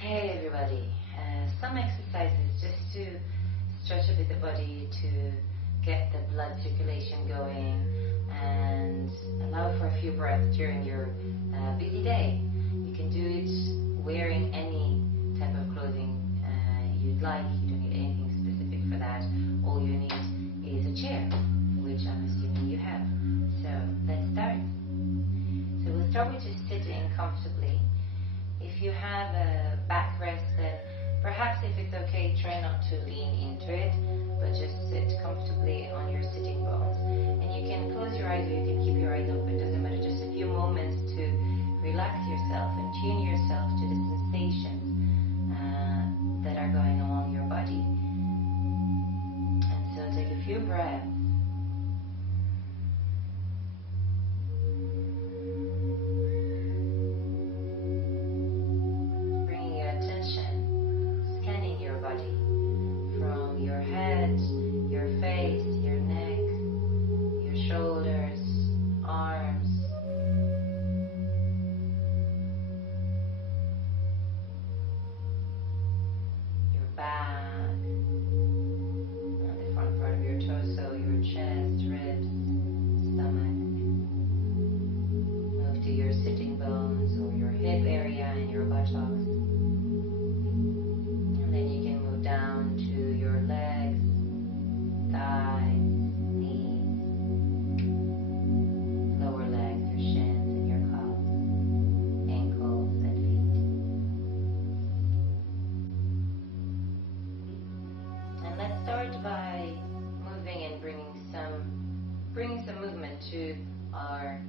Hey everybody, some exercises just to stretch a bit the body to get the blood circulation going and allow for a few breaths during your busy day. You can do it wearing any type of clothing you'd like. You don't need anything specific for that. All you need is a chair, which I'm assuming you have. So let's start. So we'll start with just sitting comfortably. If you have a back rest, then perhaps if it's okay, try not to lean into it, but just sit comfortably on your sitting bones. And you can close your eyes or you can keep your eyes open, it doesn't matter, just a few moments to relax yourself and tune yourself to the sensations that are going along your body. And so take a few breaths. By moving and bringing some movement to our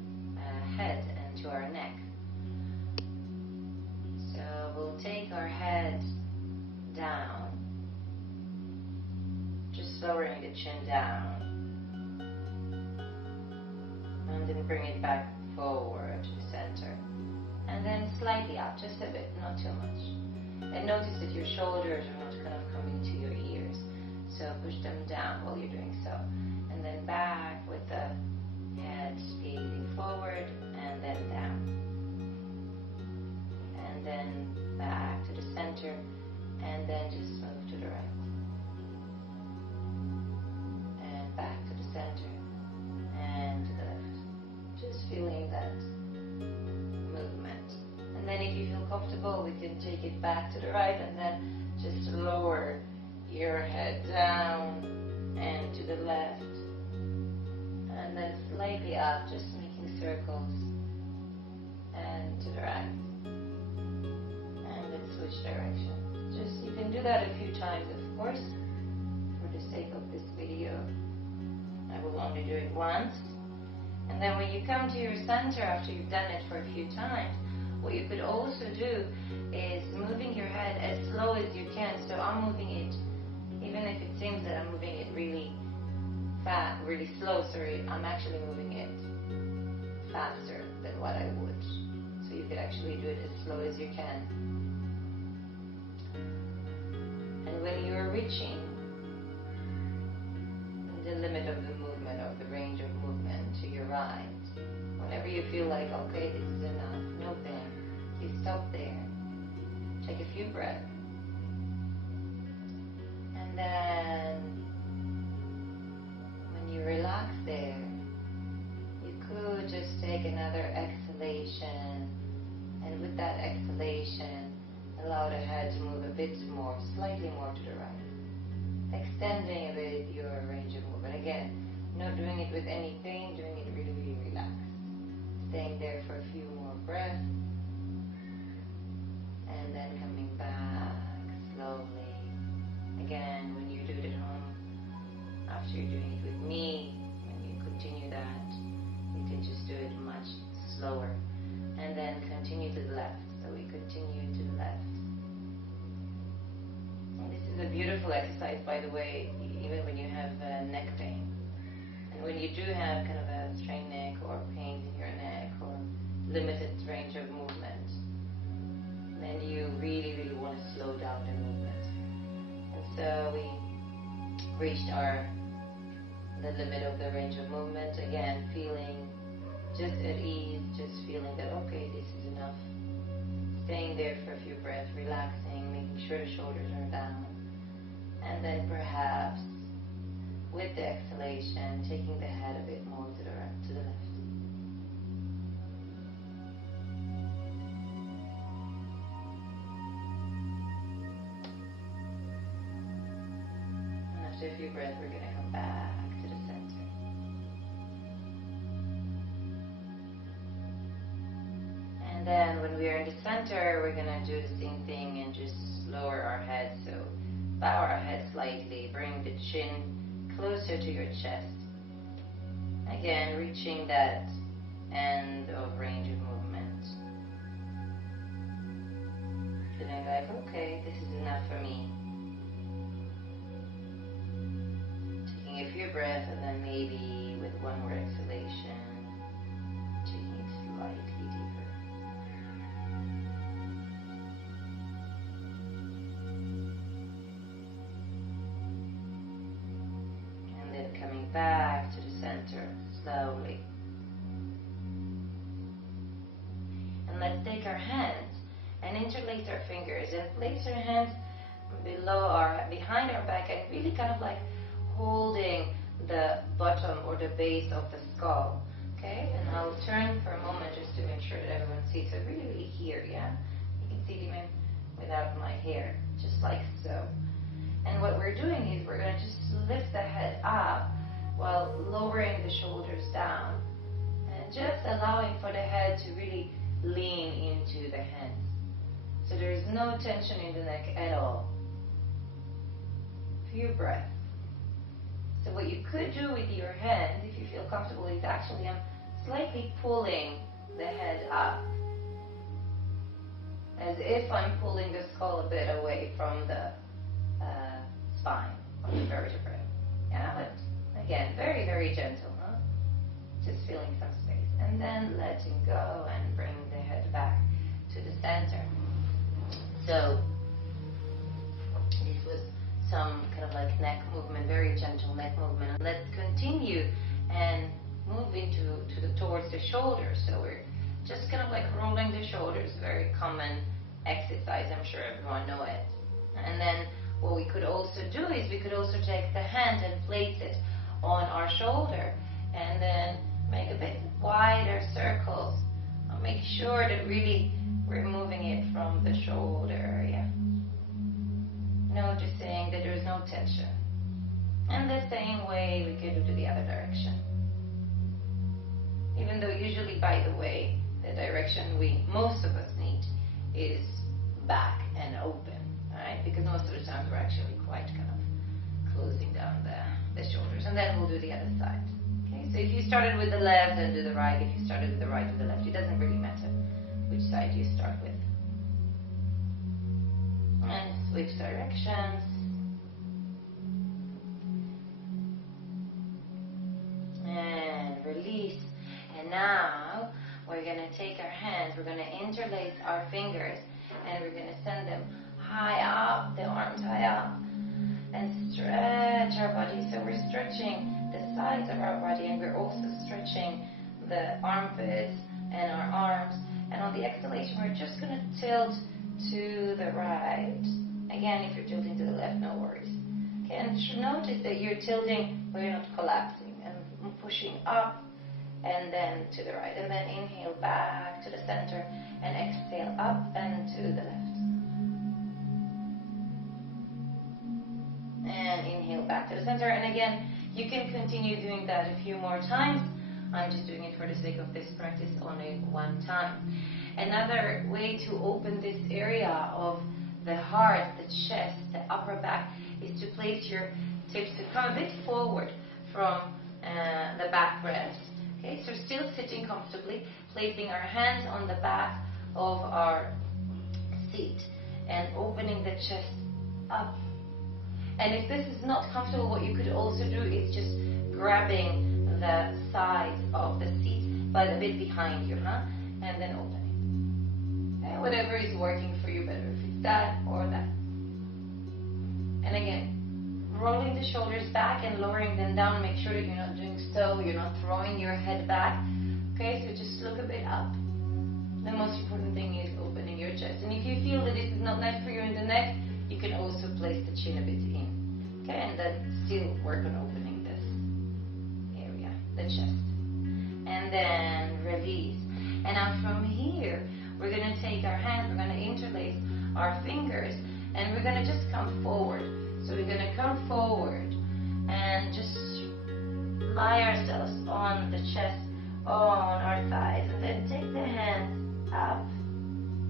head and to our neck. So we'll take our head down, just lowering the chin down, and then bring it back forward to the center, and then slightly up, just a bit, not too much. And notice that your shoulders are not kind of coming to your ears. So push them down while you're doing so. And then back with the head gazing forward and then down. And then back to the center and then just move to the right. And back to the center and to the left. Just feeling that movement. And then if you feel comfortable, we can take it back to the right and then just lower your head down and to the left, and then slightly up, just making circles, and to the right, and then switch direction. Just you can do that a few times, of course. For the sake of this video, I will only do it once. And then when you come to your center after you've done it for a few times, what you could also do is moving your head as slow as you can. So I'm moving it. Even if it seems that I'm moving it really fast, really slow, I'm actually moving it faster than what I would. So you could actually do it as slow as you can. And when you're reaching the limit of the movement, of the range of movement to your right, whenever you feel like, okay, this is enough, no pain, you stop there. Take a few breaths. And then, when you relax there, you could just take another exhalation, and with that exhalation, allow the head to move a bit more, slightly more to the right, extending a bit your range of movement. Again, not doing it with any pain, doing it really, really relaxed. Staying there for a few more breaths, and then coming back slowly. Again, when you do it at home, after you're doing it with me, when you continue that, you can just do it much slower. And then continue to the left. So we continue to the left. And this is a beautiful exercise, by the way, even when you have neck pain. And when you do have kind of a strained neck or pain in your neck or limited range of movement, then you really, really want to slow down the movement. So we reached the limit of the range of movement. Again, feeling just at ease, just feeling that, okay, this is enough. Staying there for a few breaths, relaxing, making sure the shoulders are down. And then perhaps, with the exhalation, taking the head a bit more to the right, to the left. And after a few breaths, we're going to come back to the center. And then when we are in the center, we're going to do the same thing and just lower our head. So bow our head slightly, bring the chin closer to your chest. Again, reaching that end of range of movement. Feeling like, okay, this is enough for me. Taking a few breaths and then maybe with one more exhalation, taking it slightly deeper. And then coming back to the center slowly. And let's take our hands and interlace our fingers and place our hands behind our back and really kind of like holding the bottom or the base of the skull. Okay, and I'll turn for a moment just to make sure that everyone sees. So really here, yeah? You can see it even without my hair, just like so. And what we're doing is we're going to just lift the head up while lowering the shoulders down. And just allowing for the head to really lean into the hands. So there is no tension in the neck at all. Few breaths. So what you could do with your hands, if you feel comfortable, is actually slightly pulling the head up. As if I'm pulling the skull a bit away from the spine, from the vertebrae. Yeah, but again, very, very gentle, huh? Just feeling some space. And then letting go and bring the head back to the center. So this was some kind of like neck movement, very gentle neck movement. And let's continue and move towards the shoulders. So we're just kind of like rolling the shoulders, very common exercise. I'm sure everyone knows it. And then what we could also do is we could also take the hand and place it on our shoulder and then make a bit wider circles. I'll make sure that really we're moving it from the shoulder area. Noticing that there's no tension. And the same way we could do the other direction. Even though usually, by the way, the direction most of us need is back and open, right? Because most of the time we're actually quite kind of closing down the shoulders. And then we'll do the other side. Okay, so if you started with the left and do the right, if you started with the right, do the left, it doesn't really matter which side you start with. And switch directions. And release. And now we're going to take our hands, we're going to interlace our fingers, and we're going to send them high up, the arms high up, and stretch our body. So we're stretching the sides of our body, and we're also stretching the armpits and our arms. And on the exhalation, we're just going to tilt to the right. Again, if you're tilting to the left, no worries. Okay, and notice that you're tilting, but you're not collapsing. And pushing up and then to the right. And then inhale back to the center and exhale up and to the left. And inhale back to the center. And again, you can continue doing that a few more times. I'm just doing it for the sake of this practice only one time. Another way to open this area of the heart, the chest, the upper back is to place your tips to come a bit forward from the back ribs. Okay, so still sitting comfortably, placing our hands on the back of our seat and opening the chest up. And if this is not comfortable, what you could also do is just grabbing the sides of the seat, but a bit behind you, and then opening. Okay, whatever is working for you better, if it's that or that. And again, rolling the shoulders back and lowering them down. Make sure that you're not doing so, you're not throwing your head back. Okay, so just look a bit up. The most important thing is opening your chest. And if you feel that this is not nice for you in the neck, you can also place the chin a bit in. Okay, and then still work on opening this area, the chest. And then release. And now from here, we're going to take our hands, we're going to interlace our fingers, and we're going to just come forward. So we're going to come forward and just lie ourselves on the chest, on our thighs, and then take the hands up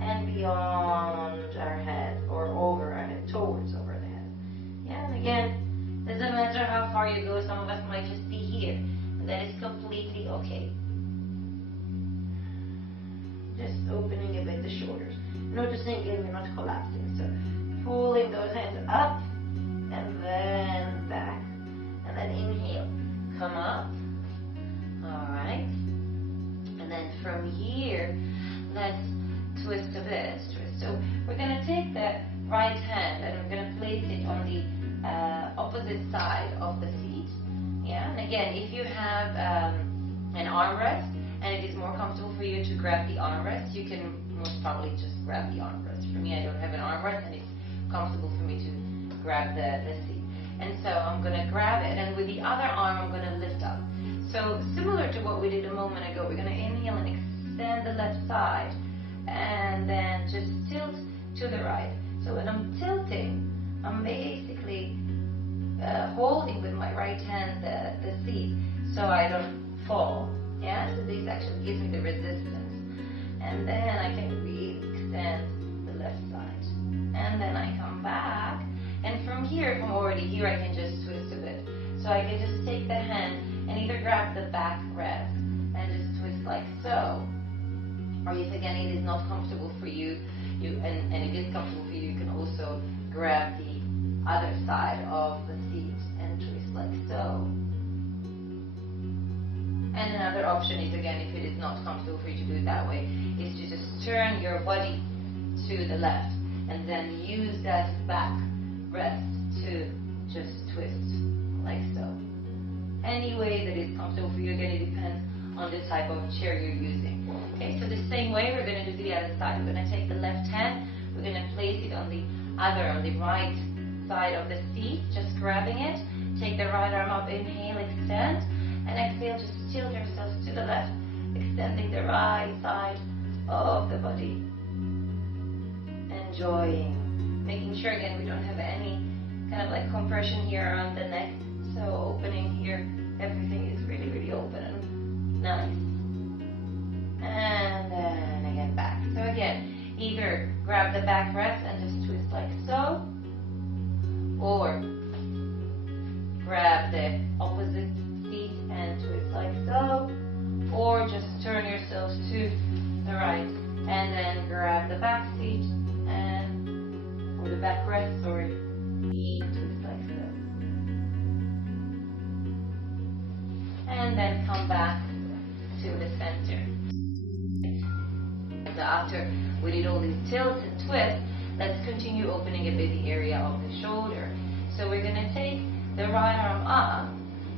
and beyond our head, or over our head, towards over the head. Yeah, and again, doesn't matter how far you go, some of us might just be here, and that is completely okay. Just opening a bit the shoulders, noticing again you're not collapsing, so pulling those hands up and then back, and then inhale, come up. Alright, and then from here, let's twist a bit, So we're going to take the right hand and we're going to place it on the opposite side of the seat. Yeah, and again, if you have an armrest and it is more comfortable for you to grab the armrest, you can most probably just grab the armrest. For me, I don't have an armrest and it's comfortable for me to grab the seat. And so I'm going to grab it, and with the other arm I'm going to lift up. So similar to what we did a moment ago, we're going to inhale and extend the left side and then just tilt to the right. So when I'm tilting, I'm basically holding with my right hand the seat so I don't fall. Yeah, so this actually gives me the resistance. And then I can really extend the left side. And then I come back. And from here, if I'm already here, I can just twist a bit. So I can just take the hand and either grab the back rest and just twist like so. Or if again it is not comfortable for you, and it is comfortable for you, you can also grab the other side of the seat and twist like so. And another option is, again, if it is not comfortable for you to do it that way, is to just turn your body to the left and then use that back rest to just twist like so. Any way that is comfortable for you, again, it depends on the type of chair you're using. Okay, so the same way we're going to do the other side. We're going to take the left hand, we're going to place it on the right side of the seat, just grabbing it. Take the right arm up, inhale, extend, and exhale, just tilt yourself to the left, extending the right side of the body. Enjoying. Making sure, again, we don't have any kind of like compression here around the neck. So opening here, everything is really, really open and nice. And then again back. So again, either grab the back rest and just twist like so, or grab the opposite seat and twist like so, or just turn yourselves to the right and then grab the back seat and or the back rest, sorry, twist like so. And then come back to the center. So after we did all these tilts and twists, let's continue opening a bit the area of the shoulder. So we're going to take the right arm up,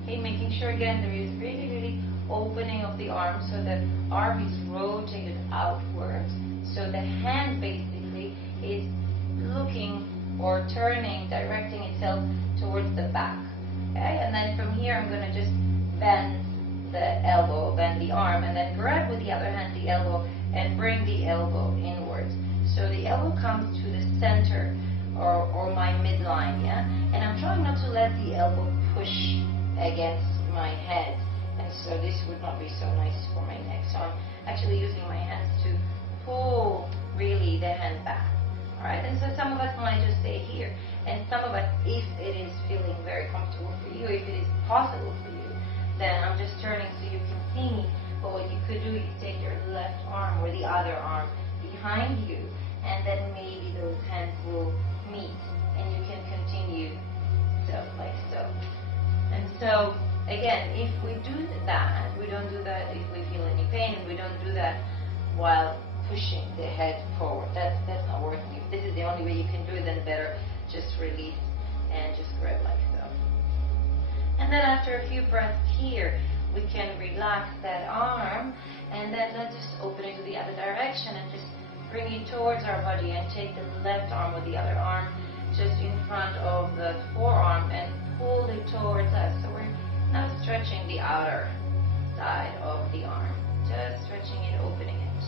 okay, making sure again there is really, really opening of the arm so the arm is rotated outwards. So the hand basically is looking or turning, directing itself towards the back. Okay, and then from here I'm going to just bend the elbow, bend the arm, and then grab with the other hand the elbow and bring the elbow inwards. So the elbow comes to the center or my midline, yeah? And I'm trying not to let the elbow push against my head. And so this would not be so nice for my neck. So I'm actually using my hands to pull really the hand back. Alright, and so some of us might just stay here. And some of us, if it is feeling very comfortable for you, if it is possible for you, then I'm just turning so you can see me. But what you could do is take your left arm or the other arm behind you, and then maybe those hands will meet and you can continue stuff like so. And so again, if we do that, we don't do that if we feel any pain, and we don't do that while pushing the head forward. That's not working. If this is the only way you can do it, then better just release and just grab like so. And then after a few breaths here, we can relax that arm, and then let's just open it to the other direction and just bring it towards our body and take the left arm or the other arm just in front of the forearm and pull it towards us. So we're now stretching the outer side of the arm, just stretching it, opening it.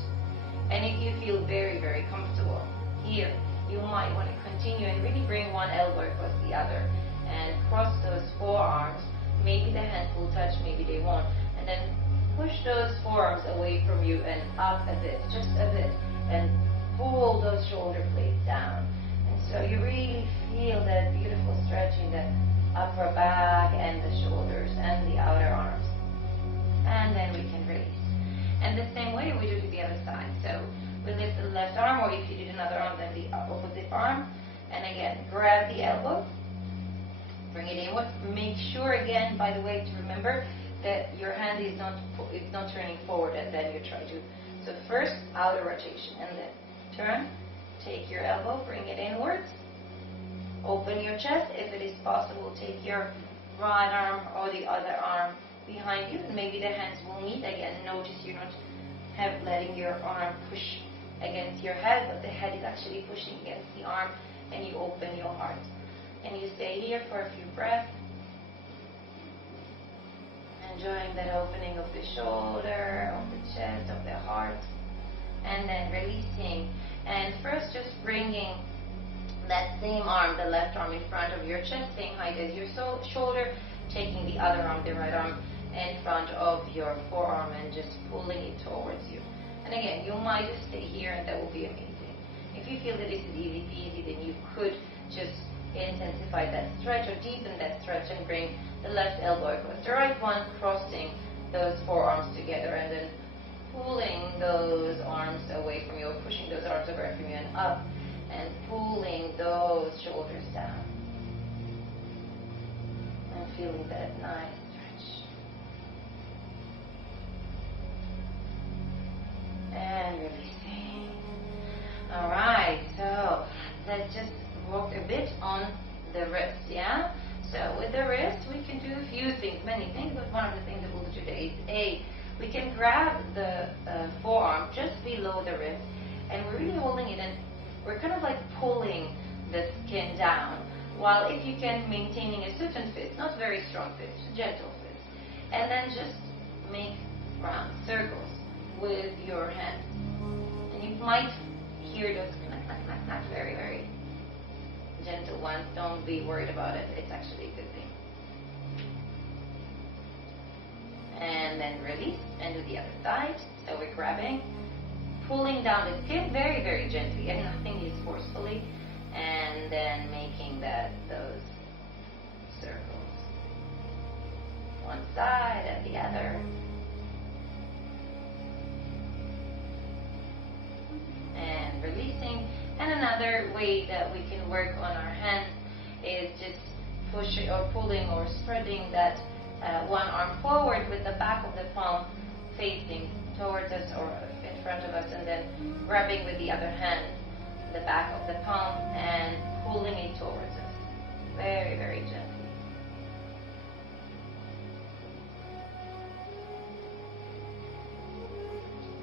And if you feel very, very comfortable here, you might want to continue and really bring one elbow across the other and cross those forearms. Maybe the hands will touch, maybe they won't. And then push those forearms away from you and up a bit, just a bit, and pull those shoulder blades down. And so you really feel that beautiful stretch in the upper back and the shoulders and the outer arms. And then we can release. And the same way we do to the other side. So we lift the left arm, or if you did another arm, then the opposite arm. And again, grab the elbow, bring it inward. Make sure again, by the way, to remember that your hand is not turning forward and then you try to. So first, outer rotation, and then turn, take your elbow, bring it inwards, open your chest. If it is possible, take your right arm or the other arm behind you, and maybe the hands will meet again. Notice you're not letting your arm push against your head, but the head is actually pushing against the arm, and you open your heart. And you stay here for a few breaths, enjoying that opening of the shoulder, of the chest, of the heart, and then releasing. And first just bringing that same arm, the left arm, in front of your chest, same height as your shoulder, taking the other arm, the right arm, in front of your forearm and just pulling it towards you. And again, you might just stay here and that will be amazing. If you feel that this is easy peasy, then you could just intensify that stretch or deepen that stretch and bring the left elbow across the right one, crossing those forearms together and then pulling those arms away from you, or pushing those arms away from you and up, and pulling those shoulders down. And feeling that nice stretch. And releasing. Alright, so let's just work a bit on the wrist, yeah? So with the wrist, we can do a few things, many things, but one of the things that we'll do today is we can grab the forearm just below the wrist, and we're really holding it, and we're kind of like pulling the skin down, while if you can, maintaining a certain fist, not very strong fist, gentle fist, and then just make round circles with your hands. And you might hear those knack, knack, knack, knack, very, very gentle ones. Don't be worried about it. It's actually a good thing. And then release and do the other side. So we're grabbing, pulling down the skin very, very gently, and nothing is forcefully, and then making those circles. One side and the other. And releasing. And another way that we can work on our hands is just pushing or pulling or spreading that one arm forward with the back of the palm facing towards us or in front of us, and then grabbing with the other hand the back of the palm and pulling it towards us. Very, very gently.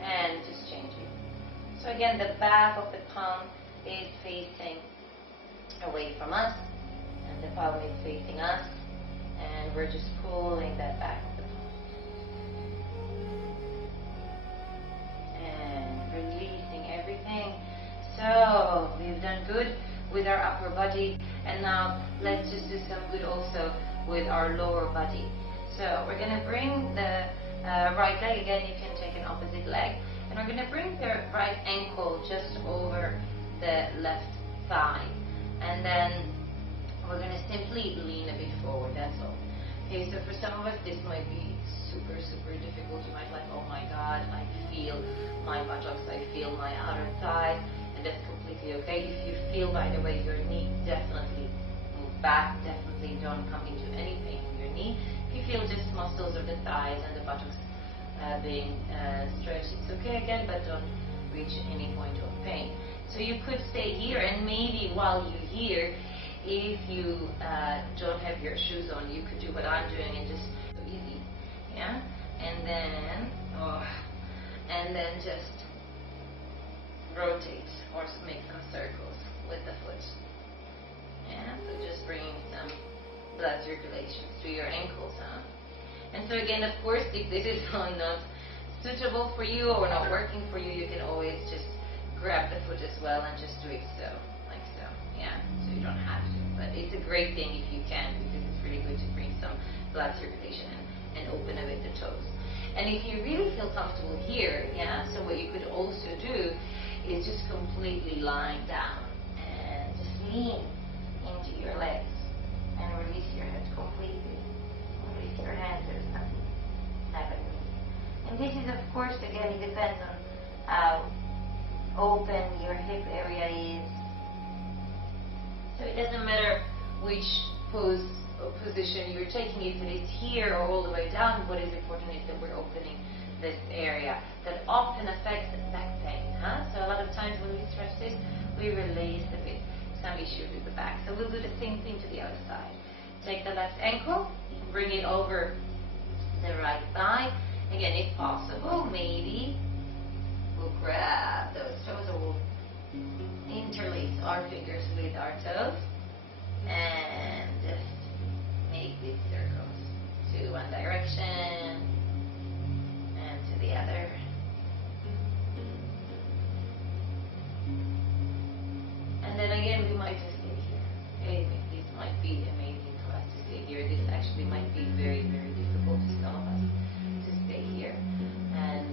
And just changing. So again, the back of the palm is facing away from us, and the palm is facing us, and we're just pulling that back of the palm. And releasing everything. So we've done good with our upper body, and now let's just do some good also with our lower body. So we're going to bring the right leg, again you can take an opposite leg, and we're going to bring the right ankle just over the left thigh, and then we're going to simply lean a bit forward, that's all. Okay, so for some of us this might be super, super difficult. You might like, oh my god, I feel my buttocks, I feel my outer thigh, and that's completely okay. If you feel, by the way, your knee, definitely move back, definitely don't come into any pain in your knee. If you feel just muscles of the thighs and the buttocks being stretched, it's okay again, but don't reach any point of pain. So you could stay here, and maybe while you're here, if you don't have your shoes on, you could do what I'm doing and just so easy, yeah. And then just rotate or make some circles with the foot. Yeah, so just bringing some blood circulation through your ankles. And so again, of course, if this is not suitable for you or not working for you, you can always just grab the foot as well and just do it so, like so. Yeah, so you don't have to. But it's a great thing if you can, because it's really good to bring some blood circulation and open a bit the toes. And if you really feel comfortable here, yeah, so what you could also do is just completely lying down and just lean into your legs and release your head completely. Release your hands, there's nothing happening. And this is, of course, again, it depends on how open your hip area is. So it doesn't matter which pose or position you're taking, if it is here or all the way down. What is important is that we're opening this area that often affects back pain. So a lot of times when we stretch this, we release a bit some issues with the back. So we'll do the same thing to the other side. Take the left ankle, bring it over the right thigh. Again, if possible, maybe we'll grab those toes, or we'll interlace our fingers with our toes and just make these circles to one direction and to the other. And then again, we might just stay here. Okay, this might be amazing for us to stay here. This actually might be very, very difficult to some of us to stay here. And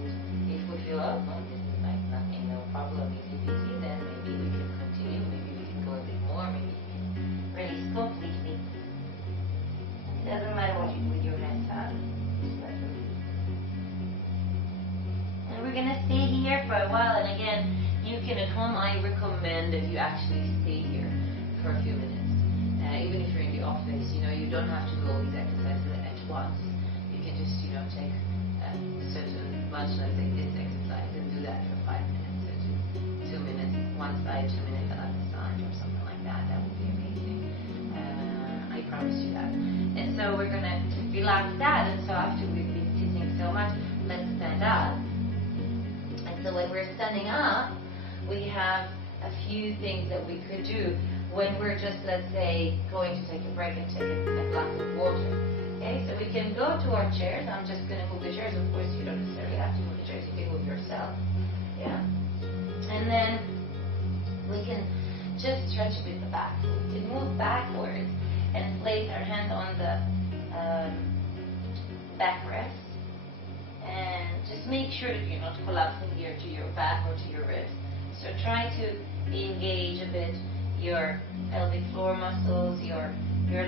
if we feel, oh, well, this is like nothing, no problem, easy peasy, then maybe we can continue. Maybe we can go a bit more. Maybe you can release completely. It doesn't matter what you do with your hands, just let them be. And we're gonna stay here for a while. And again, you can at home, I recommend that you actually stay here for a few minutes. Even if you're in the office, you don't have to do all these exercises at once. You can just, take a certain bunch, let's say this exercise, and do that for 5 minutes, or 2 minutes, one side, 2 minutes another side, or something like that. That would be amazing. I promise you that. And so we're going to relax that, and so after we've been sitting so much, let's stand up. And so when we're standing up, we have a few things that we could do when we're just, let's say, going to take a break and take a glass of water. Okay, so we can go to our chairs. I'm just going to move the chairs. Of course, you don't necessarily have to move the chairs. You can move yourself. Yeah. And then we can just stretch a bit the back. We can move backwards and place our hands on the backrest. And just make sure that you're not collapsing here to your back or to your ribs. So try to engage a bit your pelvic floor muscles, your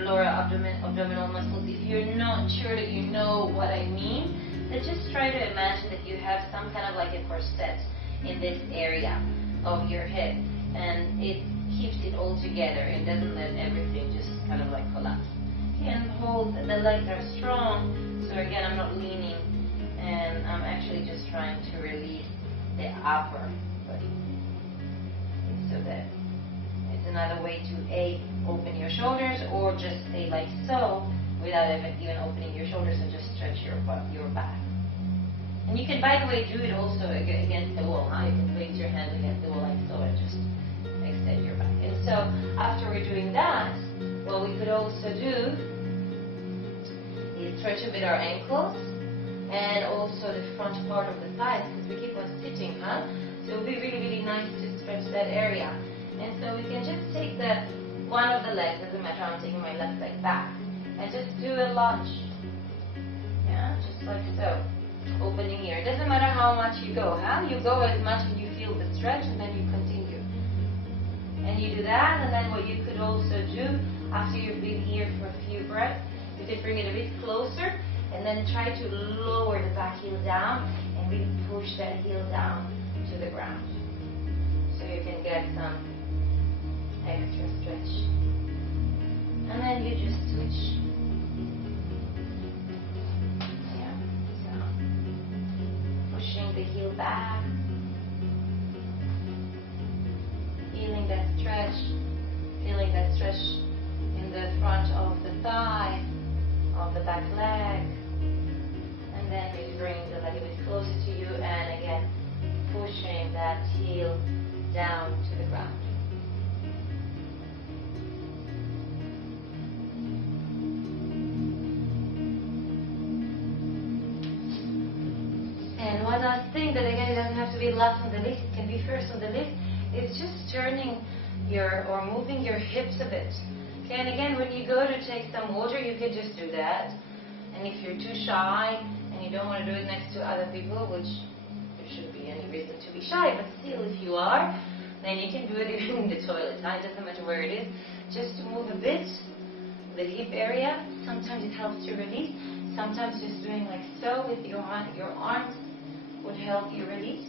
lower abdominal muscles. If you're not sure that you know what I mean, then just try to imagine that you have some kind of like a corset in this area of your head, and it keeps it all together and doesn't let everything just kind of like collapse. And hold, the legs are strong, so again, I'm not leaning, and I'm actually just trying to release the upper body. So that it's another way to open your shoulders, or just stay like so without even opening your shoulders, and just stretch your back. And you can, by the way, do it also against the wall. You can place your hands against the wall like so and just extend your back. And so after we're doing that, what we could also do is stretch a bit our ankles and also the front part of the thighs, because we keep on sitting, So it would be really, really nice to stretch that area. And so we can just take one of the legs, doesn't matter, I'm taking my left leg back, and just do a lunge. Yeah, just like so. Opening here. It doesn't matter how much you go, You go as much as you feel the stretch, and then you continue. And you do that, and then what you could also do, after you've been here for a few breaths, you could bring it a bit closer, and then try to lower the back heel down, and really push that heel down to the ground. So you can get some extra stretch. And then you just switch. Yeah, so pushing the heel back, feeling that stretch in the front of the thigh, of the back leg, and then maybe bringing the leg a bit closer to you, and again pushing that heel down to the ground. And one last thing that again, it doesn't have to be last on the list, it can be first on the list, is just turning or moving your hips a bit. Okay, and again, when you go to take some water, you can just do that. And if you're too shy and you don't want to do it next to other people, which there shouldn't be any reason to be shy, but still if you are, then you can do it even in the toilet. It doesn't matter where it is. Just to move a bit, the hip area. Sometimes it helps to release. Sometimes just doing like so with your arms would help you release.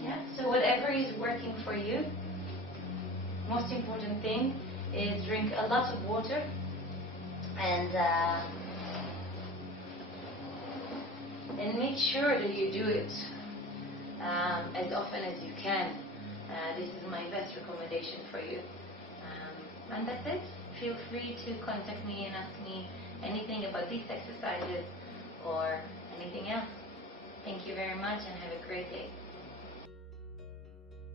Yeah. So whatever is working for you. Most important thing is drink a lot of water and make sure that you do it as often as you can. This is my best recommendation for you. And that's it. Feel free to contact me and ask me anything about these exercises or anything else. Thank you very much and have a great day.